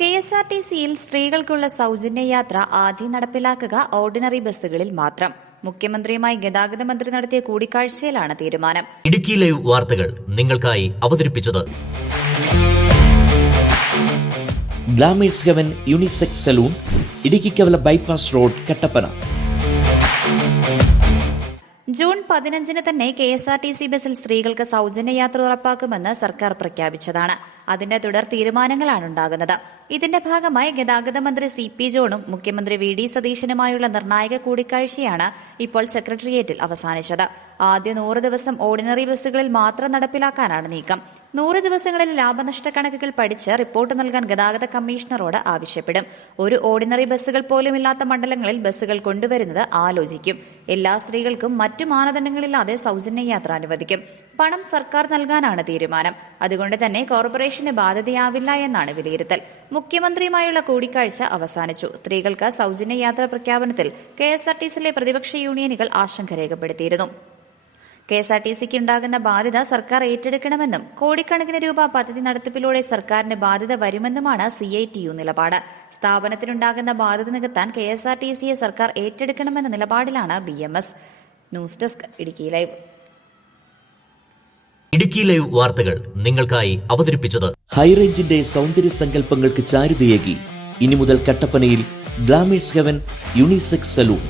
KSRTCയിൽ സ്ത്രീകൾക്കുള്ള സൌജന്യ യാത്ര ആദ്യം നടപ്പിലാക്കുക ഓർഡിനറി ബസ്സുകളിൽ മാത്രം. മുഖ്യമന്ത്രിയുമായി ഗതാഗത മന്ത്രി നടത്തിയ കൂടിക്കാഴ്ചയിലാണ് തീരുമാനം. ഇടുക്കി ലൈവ് വാർത്തകൾ നിങ്ങൾക്കായി അവതരിപ്പിച്ചത് ഗ്ലാമേഴ്സ് Heaven unisex salon, Idukki Kavala bypass road, Kattappana. June 15 തന്നെ KSRTC ബസ്സിൽ സ്ത്രീകൾക്ക് സൌജന്യ യാത്ര ഉറപ്പാക്കുമെന്ന് സർക്കാർ പ്രഖ്യാപിച്ചതാണ്. അതിന്റെ തുടർ തീരുമാനങ്ങളാണ് ഉണ്ടാകുന്നത്. ഇതിന്റെ ഭാഗമായി ഗതാഗത മന്ത്രി CP ജോണും മുഖ്യമന്ത്രി VD സതീശനുമായുള്ള നിർണായക കൂടിക്കാഴ്ചയാണ് ഇപ്പോൾ സെക്രട്ടേറിയറ്റിൽ അവസാനിച്ചത്. ആദ്യ 100 ദിവസം ഓർഡിനറി ബസ്സുകളിൽ മാത്രം നടപ്പിലാക്കാനാണ് നീക്കം. 100 ദിവസങ്ങളിൽ ലാഭനഷ്ട കണക്കുകൾ പഠിച്ച് റിപ്പോർട്ട് നൽകാൻ ഗതാഗത കമ്മീഷണറോട് ആവശ്യപ്പെടും. ഒരു ഓർഡിനറി ബസ്സുകൾ പോലുമില്ലാത്ത മണ്ഡലങ്ങളിൽ ബസ്സുകൾ കൊണ്ടുവരുന്നത് ആലോചിക്കും. എല്ലാ സ്ത്രീകൾക്കും മറ്റു മാനദണ്ഡങ്ങളില്ലാതെ സൌജന്യ യാത്ര അനുവദിക്കും. പണം സർക്കാർ നൽകാനാണ് തീരുമാനം. അതുകൊണ്ട് തന്നെ കോർപ്പറേഷന് ബാധ്യതയാവില്ല എന്നാണ് വിലയിരുത്തൽ. മുഖ്യമന്ത്രിയുമായുള്ള കൂടിക്കാഴ്ച അവസാനിച്ചു. സ്ത്രീകൾക്ക് സൌജന്യ യാത്രാ പ്രഖ്യാപനത്തിൽ KSRTCയിലെ പ്രതിപക്ഷ യൂണിയനുകൾ ആശങ്ക രേഖപ്പെടുത്തിയിരുന്നു. KSRTCക്ക് ഉണ്ടാകുന്ന ബാധ്യത സർക്കാർ ഏറ്റെടുക്കണമെന്നും കോടിക്കണക്കിന് രൂപ പദ്ധതി നടത്തിപ്പിലൂടെ സർക്കാരിന് ബാധ്യത വരുമെന്നുമാണ് CITU നിലപാട്. സ്ഥാപനത്തിനുണ്ടാകുന്ന ബാധ്യത നികത്താൻ KSRTCയെ സർക്കാർ ഏറ്റെടുക്കണമെന്ന നിലപാടിലാണ് BMS. News desk Idukki live. Idukki live വാർത്തകൾ നിങ്ങൾക്കായി അവതരിപ്പിച്ചത് ഹൈറേഞ്ചിന്റെ സൗന്ദര്യ സങ്കല്പങ്ങൾക്ക് ചാരുതയേകി ഇനി മുതൽ കട്ടപ്പനയിൽ ഗ്ലാമേഴ്സ് ഹെവൻ യൂണിസെക്സ് സലൂൺ.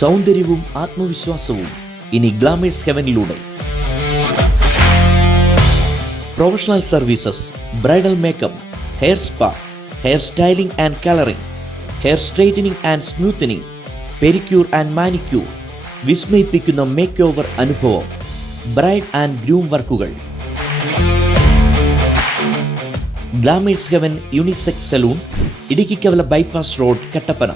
സൗന്ദര്യവും ആത്മവിശ്വാസവും ഇനി ഗ്ലാമേഴ്സ് ഹെവനിലൂടെ. Professional services, bridal makeup, hair spa, hair styling and colouring, hair straightening and smoothening, pedicure and manicure, വിസ്മയിപ്പിക്കുന്ന മേക്ക് ഓവർ അനുഭവം, ബ്രൈഡ് ആൻഡ് ഗ്രൂം വർക്കുകൾ. Glamours Heaven unisex salon, Idukki Kavala bypass road, Kattappana.